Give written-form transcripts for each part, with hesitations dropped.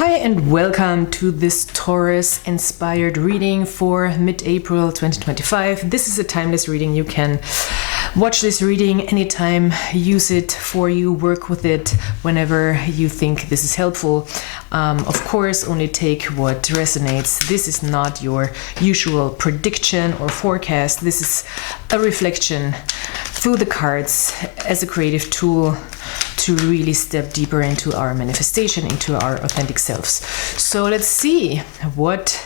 Hi and welcome to this Taurus inspired reading for mid-April 2025. This is a timeless reading. You can watch this reading anytime, use it for you, work with it whenever you think this is helpful. Of course, only take what resonates. This is not your usual prediction or forecast. This is a reflection through the cards as a creative tool to really step deeper into our manifestation, into our authentic selves. So let's see what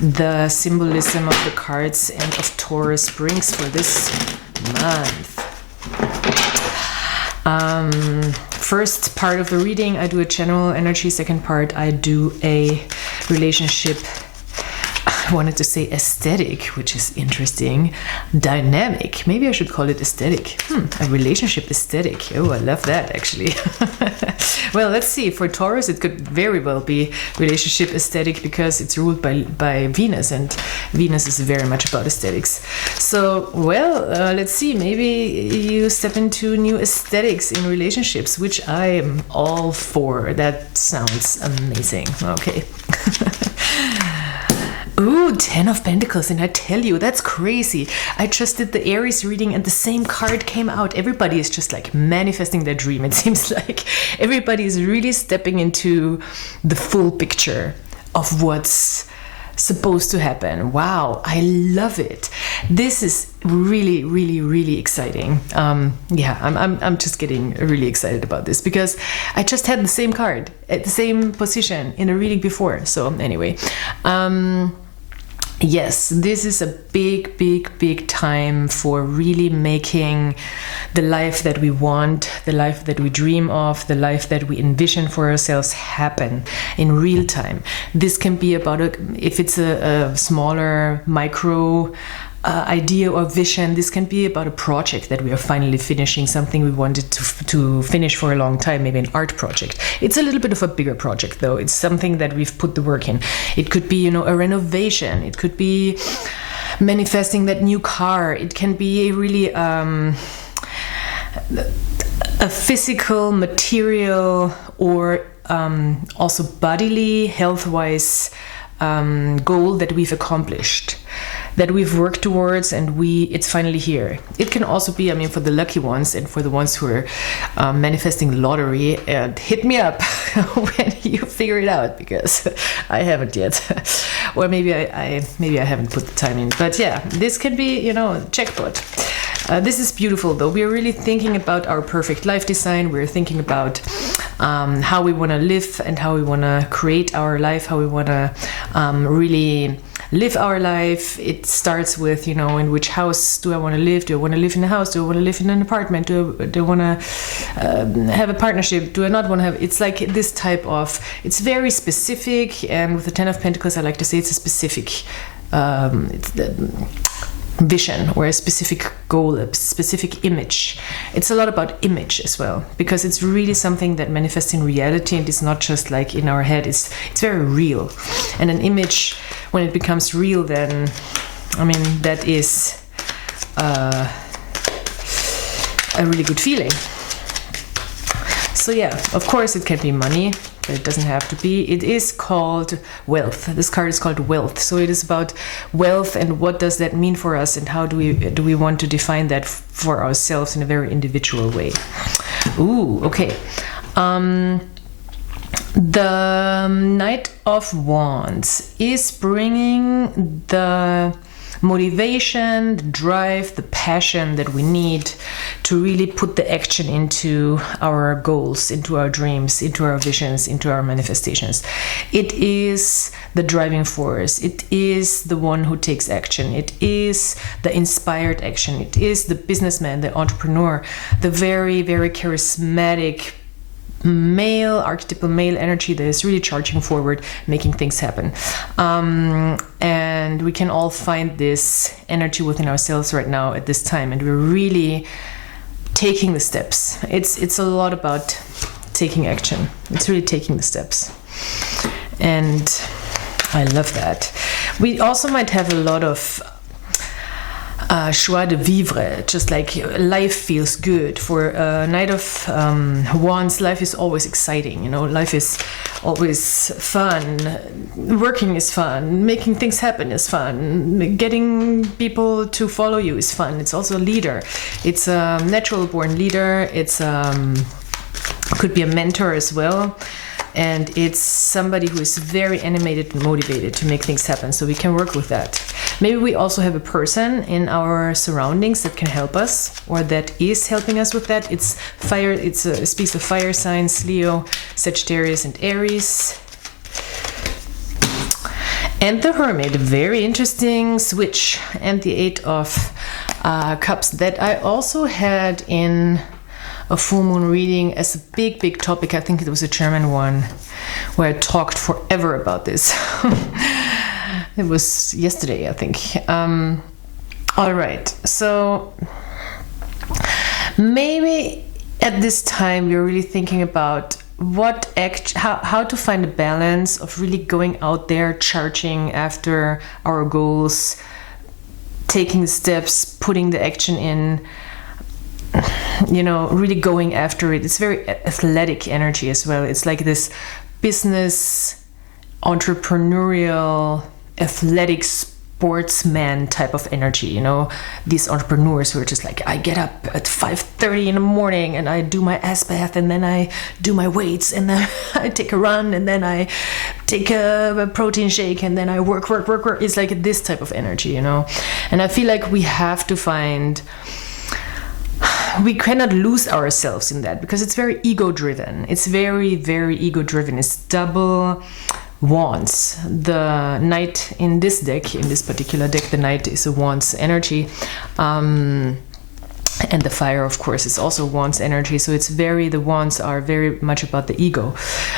the symbolism of the cards and of Taurus brings for this month. First part of the reading, I do a general energy. Second part, I do a relationship. I wanted to say aesthetic, which is interesting. Dynamic. Maybe I should call it aesthetic. A relationship aesthetic. Oh, I love that actually. Well, let's see. For Taurus, it could very well be relationship aesthetic because it's ruled by Venus, and Venus is very much about aesthetics. So, well, let's see. Maybe you step into new aesthetics in relationships, which I am all for. That sounds amazing. Okay. Ooh, 10 of Pentacles, and I tell you, that's crazy. I just did the Aries reading and the same card came out. Everybody is just like manifesting their dream. It seems like everybody is really stepping into the full picture of what's supposed to happen. Wow, I love it. This is really, really, really exciting. Yeah, I'm just getting really excited about this because I just had the same card at the same position in a reading before. So anyway, yes, this is a big, big, big time for really making the life that we want, the life that we dream of, the life that we envision for ourselves happen in real time. This can be about, if it's a smaller micro idea or vision, this can be about a project that we are finally finishing, something we wanted to finish for a long time, maybe an art project. It's a little bit of a bigger project though. It's something that we've put the work in. It could be, you know, a renovation. It could be manifesting that new car. It can be really a physical, material, or also bodily, health-wise goal that we've accomplished, that we've worked towards, and it's finally here. It can also be, I mean, for the lucky ones and for the ones who are manifesting lottery, hit me up when you figure it out, because I haven't yet. Or maybe I haven't put the time in. But yeah, this can be, you know, jackpot. This is beautiful though. We're really thinking about our perfect life design. We're thinking about how we want to live and how we want to create our life, how we want to really live our life. It starts with, you know, in which house do I want to live? Do I want to live in a house? Do I want to live in an apartment? Do I want to have a partnership? Do I not want to have? It's like this type of, it's very specific. And with the 10 of Pentacles, I like to say it's a specific, it's the vision or a specific goal, a specific image. It's a lot about image as well, because it's really something that manifests in reality, and it's not just like in our head. It's very real. And an image, when it becomes real, then I mean that is a really good feeling. So yeah, of course it can be money, but it doesn't have to be. It is called wealth. This card is called wealth. So it is about wealth, and what does that mean for us, and how do we want to define that for ourselves in a very individual way. Ooh, okay. The Knight of Wands is bringing the motivation, the drive, the passion that we need to really put the action into our goals, into our dreams, into our visions, into our manifestations. It is the driving force. It is the one who takes action. It is the inspired action. It is the businessman, the entrepreneur, the very, very charismatic male, archetypal male energy that is really charging forward, making things happen. And we can all find this energy within ourselves right now at this time, and we're really taking the steps. It's a lot about taking action. It's really taking the steps, and I love that. We also might have a lot of joie de vivre, just like life feels good. For a Knight of Wands, life is always exciting, you know, life is always fun, working is fun, making things happen is fun, getting people to follow you is fun. It's also a leader, it's a natural born leader, it's could be a mentor as well. And it's somebody who is very animated and motivated to make things happen, so we can work with that. Maybe we also have a person in our surroundings that can help us, or that is helping us with that. It's fire. It speaks of fire signs: Leo, Sagittarius, and Aries. And the Hermit, very interesting switch, and the Eight of Cups that I also had in a full moon reading as a big topic. I think it was a German one where I talked forever about this. It was yesterday, I think. All right, so maybe at this time you're really thinking about how to find a balance of really going out there, charging after our goals, taking the steps, putting the action in, you know, really going after it. It's very athletic energy as well. It's like this business, entrepreneurial, athletic sportsman type of energy, you know, these entrepreneurs who are just like, I get up at 5:30 in the morning and I do my ass bath, and then I do my weights, and then I take a run, and then I take a protein shake, and then I work. It's like this type of energy, you know. And I feel like we have to find, we cannot lose ourselves in that, because it's very ego driven. It's very ego driven. It's double wands. The Knight in this deck, in this particular deck, the Knight is a wands energy, and the Fire, of course, is also wands energy. So it's the wands are very much about the ego.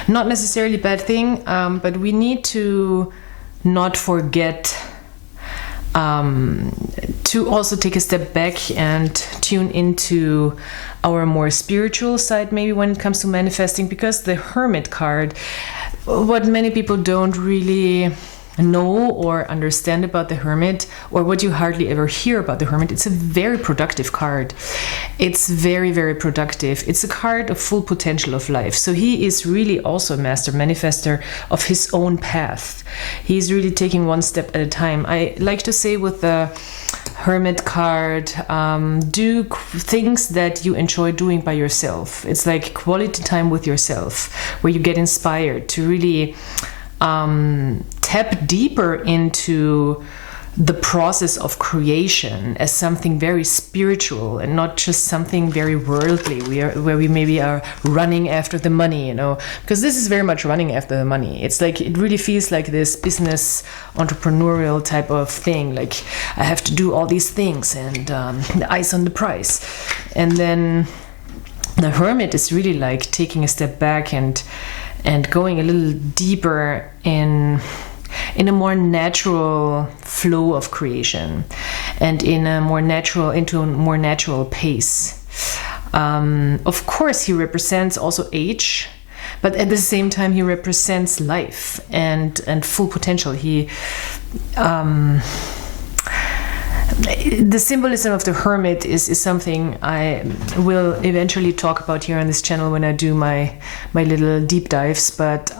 Not necessarily a bad thing, but we need to not forget to also take a step back and tune into our more spiritual side, maybe, when it comes to manifesting, because the Hermit card, what many people don't really know or understand about the Hermit, or what you hardly ever hear about the Hermit, it's a very productive card. It's very productive. It's a card of full potential of life. So he is really also a master manifester of his own path. He's really taking one step at a time. I like to say with the Hermit card, do things that you enjoy doing by yourself. It's like quality time with yourself, where you get inspired to really tap deeper into the process of creation as something very spiritual, and not just something very worldly, where we maybe are running after the money, you know, because this is very much running after the money. It's like, it really feels like this business entrepreneurial type of thing, like I have to do all these things, and the eyes on the prize. And then the Hermit is really like taking a step back and going a little deeper in a more natural flow of creation, and into a more natural pace. Of course, he represents also age, but at the same time he represents life and full potential. The symbolism of the Hermit is something I will eventually talk about here on this channel when I do my little deep dives, but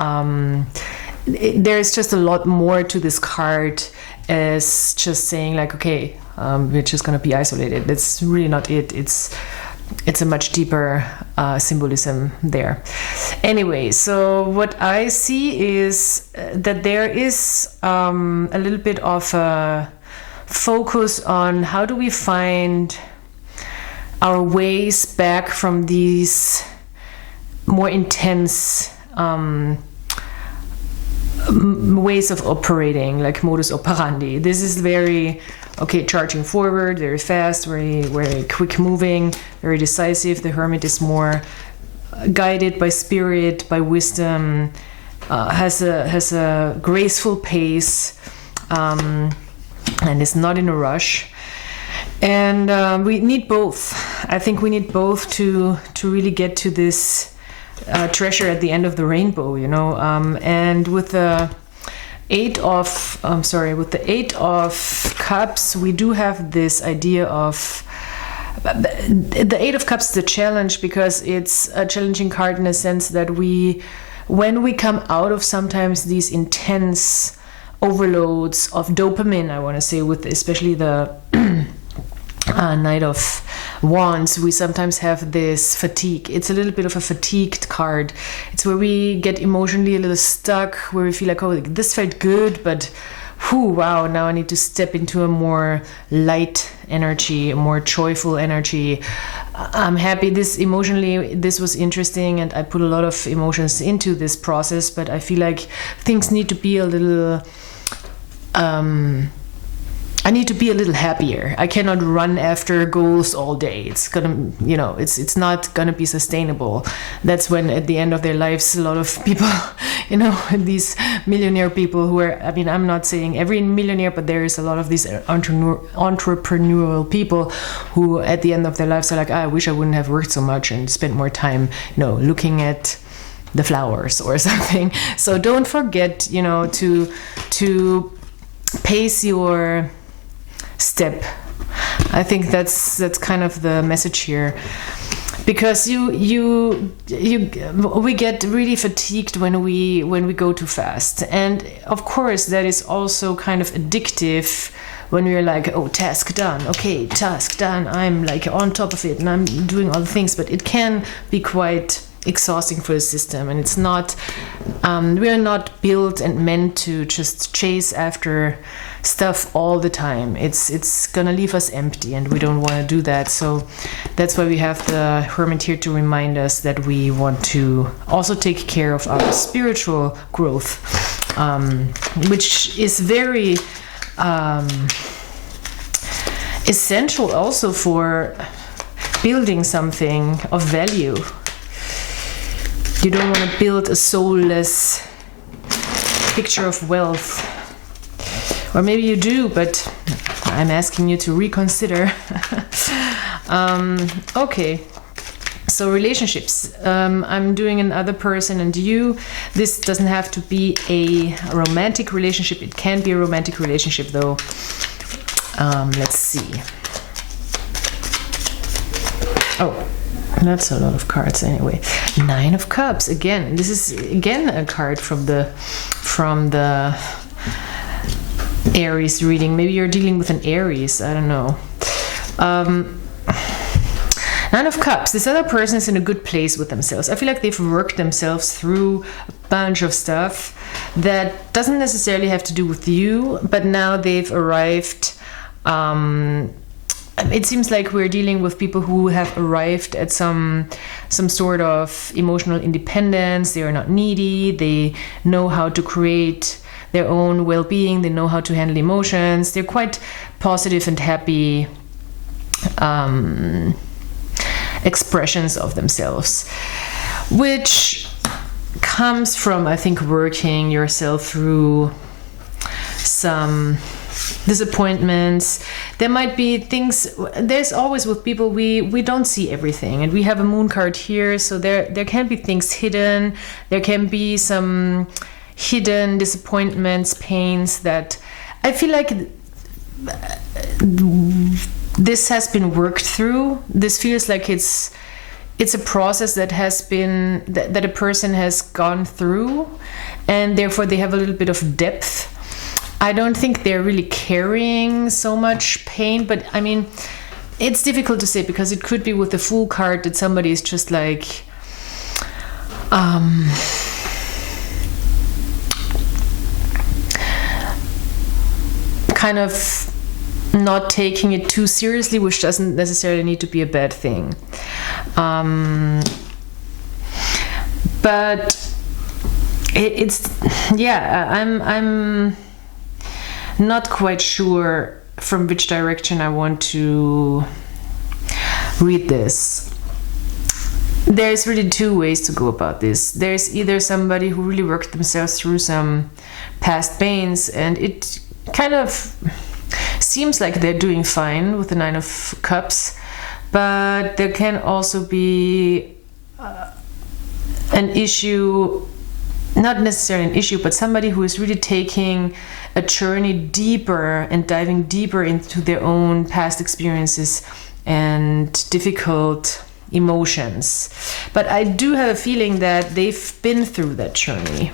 there's just a lot more to this card as just saying like, okay, we're just going to be isolated. That's really not it. It's a much deeper symbolism there. Anyway, so what I see is that there is a little bit of a focus on how do we find our ways back from these more intense ways of operating, like modus operandi. This is very, okay, charging forward, very fast, very quick moving, very decisive. The Hermit is more guided by spirit, by wisdom, has a graceful pace, and is not in a rush. And we need both. I think we need both to really get to this treasure at the end of the rainbow, you know. And with the with the Eight of Cups, we do have this idea of the Eight of Cups is a challenge, because it's a challenging card in a sense that when we come out of sometimes these intense overloads of dopamine, I want to say, with especially the Knight of Wands, we sometimes have this fatigue. It's a little bit of a fatigued card. It's where we get emotionally a little stuck, where we feel like, oh, this felt good, but wow, now I need to step into a more light energy, a more joyful energy. I'm happy this was interesting, and I put a lot of emotions into this process, but I feel like things need to be a little I need to be a little happier. I cannot run after goals all day. It's gonna, it's not gonna be sustainable. That's when at the end of their lives, a lot of people, these millionaire people who are, I'm not saying every millionaire, but there is a lot of these entrepreneurial people who at the end of their lives are like, I wish I wouldn't have worked so much and spent more time, looking at the flowers or something. So don't forget, to pace your step. I think that's kind of the message here, because we get really fatigued when we go too fast, and of course that is also kind of addictive when we're like, oh, task done, okay, task done, I'm like on top of it and I'm doing all the things, but it can be quite exhausting for the system, and it's not we are not built and meant to just chase after stuff all the time. It's gonna leave us empty, and we don't want to do that. So that's why we have the Hermit here to remind us that we want to also take care of our spiritual growth, which is very essential also for building something of value. You don't want to build a soulless picture of wealth. Or maybe you do, but I'm asking you to reconsider. Okay, so relationships. I'm doing another person and you. This doesn't have to be a romantic relationship. It can be a romantic relationship though. Let's see. Oh, that's a lot of cards anyway. Nine of Cups again. This is again a card from the Aries reading. Maybe you're dealing with an Aries, I don't know. Nine of Cups. This other person is in a good place with themselves. I feel like they've worked themselves through a bunch of stuff that doesn't necessarily have to do with you, but now they've arrived. It seems like we're dealing with people who have arrived at some sort of emotional independence. They are not needy. They know how to create their own well-being. They know how to handle emotions. They're quite positive and happy expressions of themselves, which comes from, I think, working yourself through some disappointments. There might be things, there's always with people, we don't see everything, and we have a moon card here, so there can be things hidden. There can be some hidden disappointments, pains that I feel like this has been worked through. This feels like it's a process that has been that a person has gone through, and therefore they have a little bit of depth. I don't think they're really carrying so much pain, but I mean, it's difficult to say, because it could be with the Fool card that somebody is just like kind of not taking it too seriously, which doesn't necessarily need to be a bad thing. But I'm not quite sure from which direction I want to read this. There's really two ways to go about this. There's either somebody who really worked themselves through some past pains, and it kind of seems like they're doing fine with the Nine of Cups, but there can also be an issue not necessarily an issue, but somebody who is really taking a journey deeper and diving deeper into their own past experiences and difficult emotions. But I do have a feeling that they've been through that journey.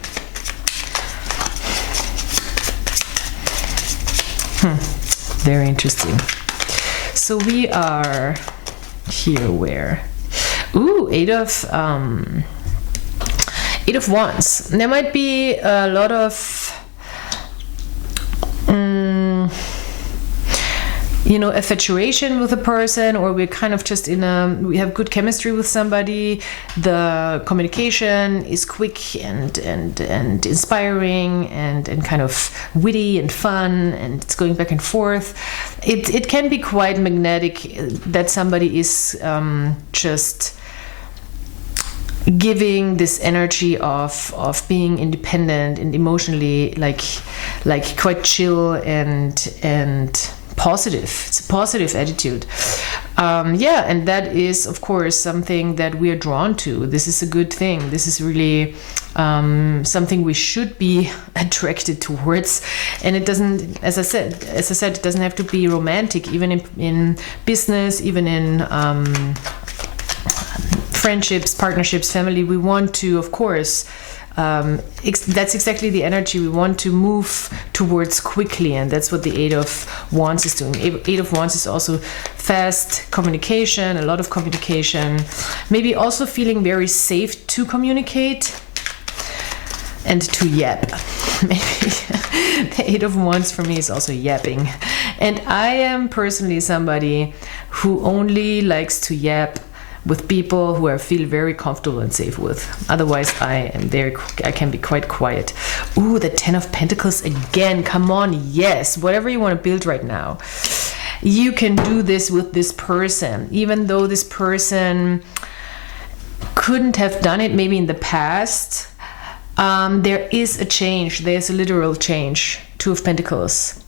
Very interesting. So we are here where? Ooh, Eight of Wands. There might be a lot of infatuation with a person, or we're kind of just we have good chemistry with somebody. The communication is quick and inspiring and kind of witty and fun, and it's going back and forth. It can be quite magnetic that somebody is just giving this energy of being independent and emotionally like quite chill and positive. It's a positive attitude. And that is of course something that we are drawn to. This is a good thing. This is really something we should be attracted towards. And it doesn't, as I said, it doesn't have to be romantic. Even in business, even in friendships, partnerships, family, we want to, of course, that's exactly the energy we want to move towards quickly, and that's what the Eight of Wands is doing. Eight of Wands is also fast communication, a lot of communication, maybe also feeling very safe to communicate and to yap. Maybe the Eight of Wands for me is also yapping, and I am personally somebody who only likes to yap with people who I feel very comfortable and safe with. Otherwise, I can be quite quiet. Ooh, the Ten of Pentacles again. Come on, yes. Whatever you want to build right now, you can do this with this person, even though this person couldn't have done it maybe in the past. There is a change. There's a literal change. Two of Pentacles.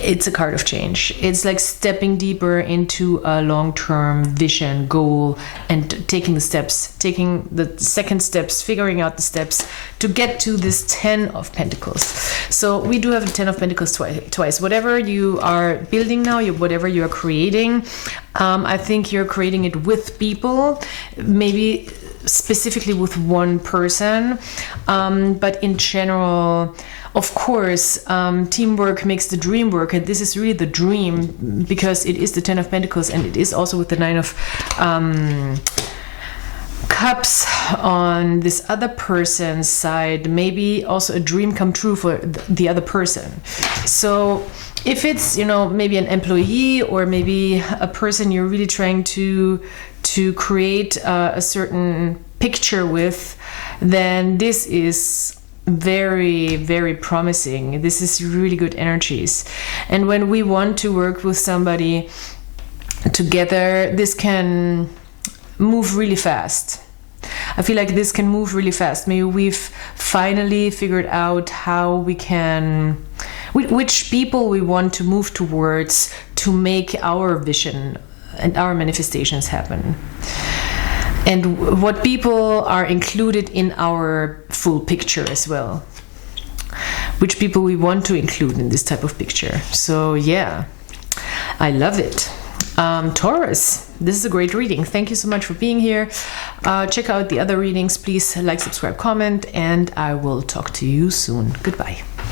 It's a card of change. It's like stepping deeper into a long-term vision, goal, and taking the second steps, figuring out the steps to get to this Ten of Pentacles. So we do have a Ten of Pentacles twice. Whatever you are building now, whatever you are creating, I think you're creating it with people, maybe specifically with one person, but in general, of course, teamwork makes the dream work, and this is really the dream because it is the Ten of Pentacles, and it is also with the Nine of Cups on this other person's side, maybe also a dream come true for the other person. So if it's, maybe an employee or maybe a person you're really trying to create a certain picture with, then this is very, very promising. This is really good energies. And when we want to work with somebody together, this can move really fast. I feel like this can move really fast. Maybe we've finally figured out how we can, which people we want to move towards to make our vision and our manifestations happen. And what people are included in our full picture as well. Which people we want to include in this type of picture. So yeah, I love it. Taurus, this is a great reading. Thank you so much for being here. Check out the other readings. Please like, subscribe, comment, and I will talk to you soon. Goodbye.